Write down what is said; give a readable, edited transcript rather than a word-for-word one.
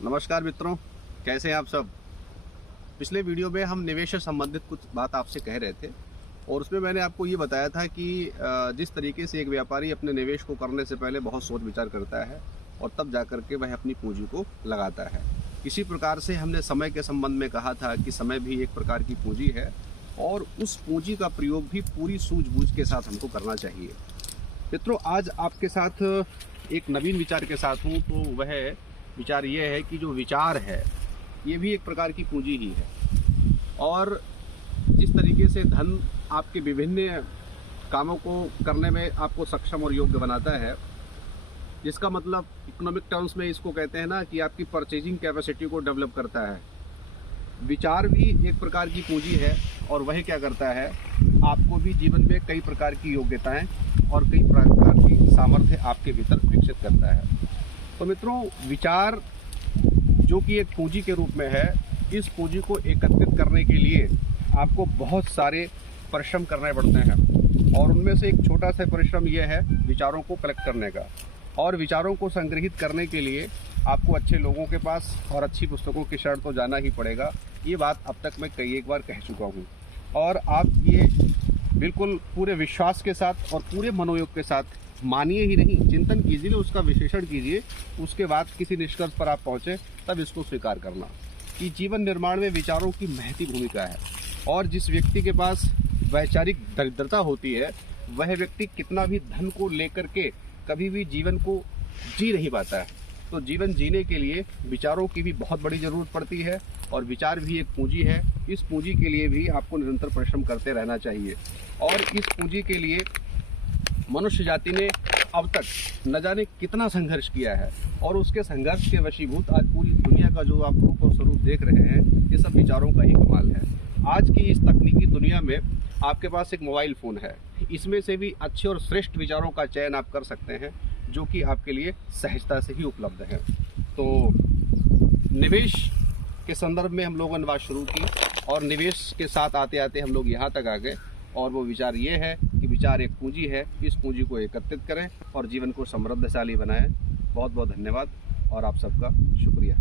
नमस्कार मित्रों, कैसे हैं आप सब। पिछले वीडियो में हम निवेश से संबंधित कुछ बात आपसे कह रहे थे और उसमें मैंने आपको ये बताया था कि जिस तरीके से एक व्यापारी अपने निवेश को करने से पहले बहुत सोच विचार करता है और तब जा कर के वह अपनी पूंजी को लगाता है। इसी प्रकार से हमने समय के संबंध में कहा था कि समय भी एक प्रकार की पूंजी है और उस पूंजी का प्रयोग भी पूरी सूझबूझ के साथ हमको करना चाहिए। मित्रों, आज आपके साथ एक नवीन विचार के साथ हूँ। तो वह विचार ये है कि जो विचार है ये भी एक प्रकार की पूंजी ही है और जिस तरीके से धन आपके विभिन्न कामों को करने में आपको सक्षम और योग्य बनाता है, जिसका मतलब इकोनॉमिक टर्म्स में इसको कहते हैं ना कि आपकी परचेजिंग कैपेसिटी को डेवलप करता है। विचार भी एक प्रकार की पूंजी है और वह क्या करता है, आपको भी जीवन में कई प्रकार की योग्यताएं और कई प्रकार की सामर्थ्य आपके भीतर विकसित करता है। तो मित्रों, विचार जो कि एक पूंजी के रूप में है, इस पूंजी को एकत्रित करने के लिए आपको बहुत सारे परिश्रम करने पड़ते हैं और उनमें से एक छोटा सा परिश्रम यह है विचारों को कलेक्ट करने का। और विचारों को संग्रहित करने के लिए आपको अच्छे लोगों के पास और अच्छी पुस्तकों की शरण तो जाना ही पड़ेगा। ये बात अब तक मैं कई एक बार कह चुका हूँ और आप ये बिल्कुल पूरे विश्वास के साथ और पूरे मनोयोग के साथ मानिए ही नहीं, चिंतन कीजिए, उसका विश्लेषण कीजिए, उसके बाद किसी निष्कर्ष पर आप पहुँचे तब इसको स्वीकार करना कि जीवन निर्माण में विचारों की महती भूमिका है। और जिस व्यक्ति के पास वैचारिक दरिद्रता होती है, वह व्यक्ति कितना भी धन को लेकर के कभी भी जीवन को जी नहीं पाता है। तो जीवन जीने के लिए विचारों की भी बहुत बड़ी ज़रूरत पड़ती है और विचार भी एक पूंजी है। इस पूंजी के लिए भी आपको निरंतर परिश्रम करते रहना चाहिए और इस पूंजी के लिए मनुष्य जाति ने अब तक न जाने कितना संघर्ष किया है और उसके संघर्ष के वशीभूत आज पूरी दुनिया का जो आप रूप और स्वरूप देख रहे हैं, ये सब विचारों का ही कमाल है। आज की इस तकनीकी दुनिया में आपके पास एक मोबाइल फ़ोन है, इसमें से भी अच्छे और श्रेष्ठ विचारों का चयन आप कर सकते हैं जो कि आपके लिए सहजता से ही उपलब्ध है। तो निवेश के संदर्भ में हम लोगों ने बात शुरू की और निवेश के साथ आते आते हम लोग यहाँ तक आ गए और वो विचार ये है कि विचार एक पूंजी है। इस पूंजी को एकत्रित करें और जीवन को समृद्धशाली बनाएं। बहुत बहुत धन्यवाद और आप सबका शुक्रिया।